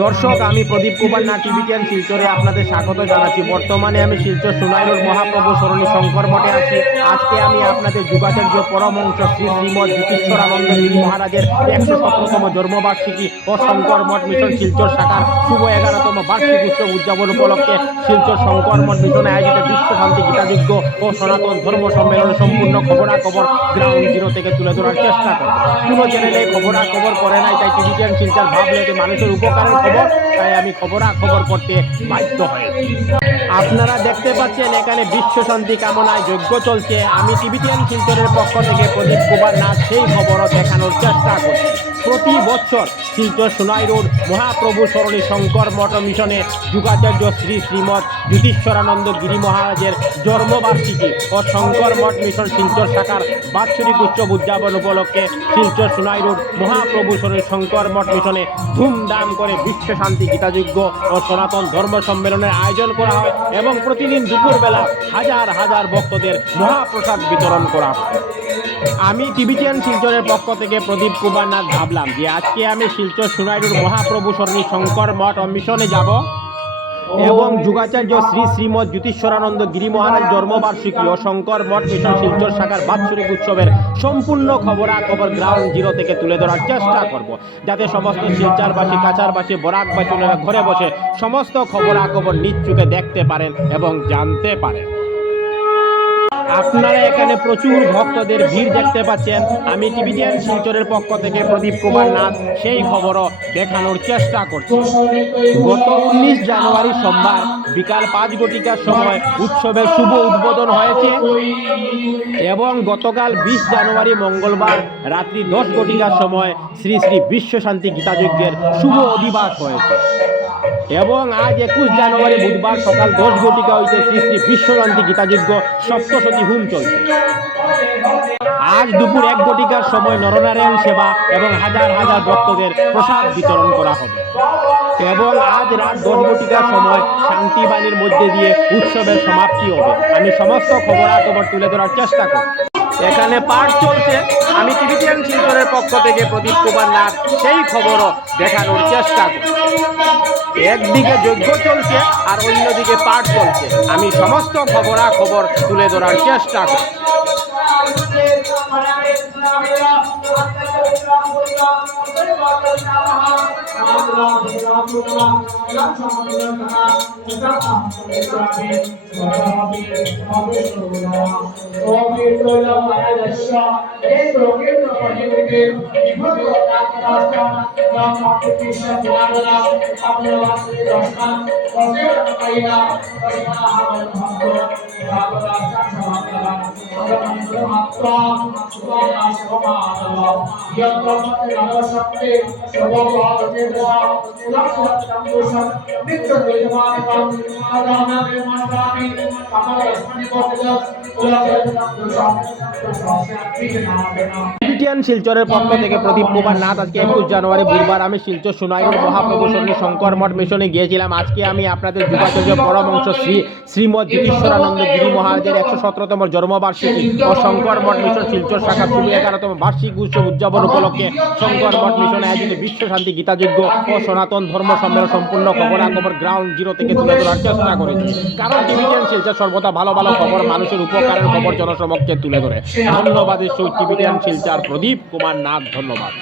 দর্শক, আমি প্রদীপ কুমার না টিভি টেন শিলচরে আপনাদের স্বাগত জানাচ্ছি। বর্তমানে আমি শিলচর সোনাইরুর মহাপ্রভু সরণী শঙ্কর মঠে আছি। আজকে আমি আপনাদের যুগাচার্য পরমংশ শ্রী শ্রীমদ জ্যোতিশ্বরানন্দ গিরি মহারাজের একশো সতেরোতম জন্মবার্ষিকী ও শঙ্কর মঠ মিশন শিলচর শাখার শুভ এগারোতম বার্ষিক উৎসব উদযাপন উপলক্ষে শিলচর শঙ্কর মঠ মিশনে আয়োজিত বিশ্ব শান্তি গীতাযজ্ঞ ও সনাতন ধর্ম সম্মেলন সম্পূর্ণ খবরাখবর গ্রাউন্ড জিরো থেকে তুলে ধরার চেষ্টা করব। কোনো চ্যানেলে খবরাখবর করে নাই, তাই টিভি টেন শিলচর ভাবলে মানুষের উপকারের খবর, তাই আমি খবরাখবর করতে বাধ্য আপনারা দেখতে পাচ্ছেন, এখানে বিশ্ব শান্তি কামনায় যজ্ঞ চলছে। আমি টিভি ফিল্টারের পক্ষ থেকে প্রদীপ কুমার নাথ সেই খবরও দেখানোর চেষ্টা করছি। প্রতি বছর শিলচর সোনাই রোড মহাপ্রভু সরণী শঙ্কর মঠ মিশনে যুগাচার্য শ্রী শ্রীমৎ জ্যোতিশ্বরানন্দ গিরি মহারাজের জন্মবার্ষিকী ও শঙ্কর মঠ মিশন শিলচর শাখার বাৎসরিক উৎসব উদযাপন উপলক্ষে শিলচর সোনাই রোড মহাপ্রভু সরণী শঙ্কর মঠ মিশনে ধুমধাম করে বিশ্ব শান্তি গীতাযজ্ঞ ও সনাতন ধর্ম সম্মেলনের আয়োজন করা হয় এবং প্রতিদিন দুপুরবেলা হাজার হাজার ভক্তদের মহাপ্রসাদ বিতরণ করা হয়। আমি টিভি চ্যানেল শিলচরের পক্ষ থেকে প্রদীপ কুমার নাথ ভাবলাম যে আজকে আমি শিলচর সুনাইরুর মহাপ্রভু সরণী শঙ্কর মঠ মিশনে যাব এবং যুগাচার্য শ্রী শ্রীমদ জ্যোতিশ্বরানন্দ গিরি মহারাজ জন্মবার্ষিকী ও শঙ্কর মঠ মিশন শিলচর শাখার বাৎসরিক উৎসবের সম্পূর্ণ খবরাখবর গ্রাউন্ড জিরো থেকে তুলে ধরার চেষ্টা করব। যাতে সমস্ত শিলচারবাসী, কাছারবাসী, বরাকবাসী ওনারা ঘরে বসে সমস্ত খবরাখবর নিজ চোখে দেখতে পারেন এবং জানতে পারেন। আপনারা এখানে প্রচুর ভক্তদের ভিড় দেখতে পাচ্ছেন। আমি টিভিটিয়ান শিলচরের পক্ষ থেকে প্রদীপ কুমার নাথ সেই খবরও দেখানোর চেষ্টা করছি। গত উনিশ জানুয়ারি সোমবার বিকাল পাঁচ ঘটিকার সময় উৎসবের শুভ উদ্বোধন হয়েছে এবং গতকাল বিশ জানুয়ারি মঙ্গলবার রাত্রি দশ ঘটিকার সময় শ্রী শ্রী বিশ্বশান্তি গীতাযজ্ঞের শুভ অধিবাস হয়েছে। এবং আজ একুশ জানুয়ারি বুধবার সকাল দশ ঘটিকা হইতে শ্রী শ্রী বিশ্বশান্তি গীতাযজ্ঞ সপ্তশতী হুম চলছে। আজ দুপুর এক ঘটিকার সময় নরনারায়ণ সেবা এবং হাজার হাজার ভক্তদের প্রসাদ বিতরণ করা হবে। এবং আজ রাত দশ ঘটিকার সময় শান্তিবাণীর মধ্যে দিয়ে উৎসবের সমাপ্তি হবে। আমি সমস্ত খবরাখবর তুলে ধরার চেষ্টা করব এখানে পাঠ চলছে। আমি টিভিটিয়ান শিলচরের পক্ষ থেকে প্রদীপ কুমার নাথ সেই খবরও দেখানোর চেষ্টা করছি। একদিকে যজ্ঞ চলছে আর অন্যদিকে পাঠ চলছে। আমি সমস্ত খবরাখবর তুলে ধরার চেষ্টা করছি। عبدنا إلى سماواتنا وتعالى إبراهيم وربي أبشرنا ربي كل ما يدشى إدرك الرحيم إبرك الأكبر نام أكتشف لنا أبنا وسيدنا وسيدنا أينا أينا هذا الحمد لله यत्ते सर्वभारते द्वा लक्षतमोषं नित्यवेदमानं आदानमे मातामि कमलस्मनि कोकिलं कुलदेवनं दोषां प्रसास्यामि नामेन টিভিটিয়ান শিলচরের পক্ষ থেকে প্রদীপ কুমার নাথ আজকে একুশ জানুয়ারি বুধবার আমি শিলচর সোনাইরুল মহাপ্রভু সরণী শঙ্কর মঠ মিশনে গিয়েছিলাম। আজকে আমি আপনাদের যুগাচার্য পরমংশ শ্রী শ্রীমদ জ্যোতিশ্বরানন্দ গিরি মহারাজের একশো সতেরোতম জন্মবার্ষিকী ও শঙ্কর মঠ মিশন শিলচর শাখা শুভ এগারোতম বার্ষিক উৎসব উদযাপন উপলক্ষে শঙ্কর মঠ মিশনে আয়োজিত বিশ্ব শান্তি গীতাযজ্ঞ ও সনাতন ধর্ম সম্মেলন সম্পূর্ণ খবরাখবর গ্রাউন্ড জিরো থেকে তুলে ধরার চেষ্টা করেছি। কারণ টিভিটিয়ান শিলচর সর্বদা ভালো ভালো খবর, মানুষের উপকারের খবর জনসমক্ষে তুলে ধরে। ধন্যবাদ শিলচর প্রদীপ কুমার নাথ ধন্যবাদ।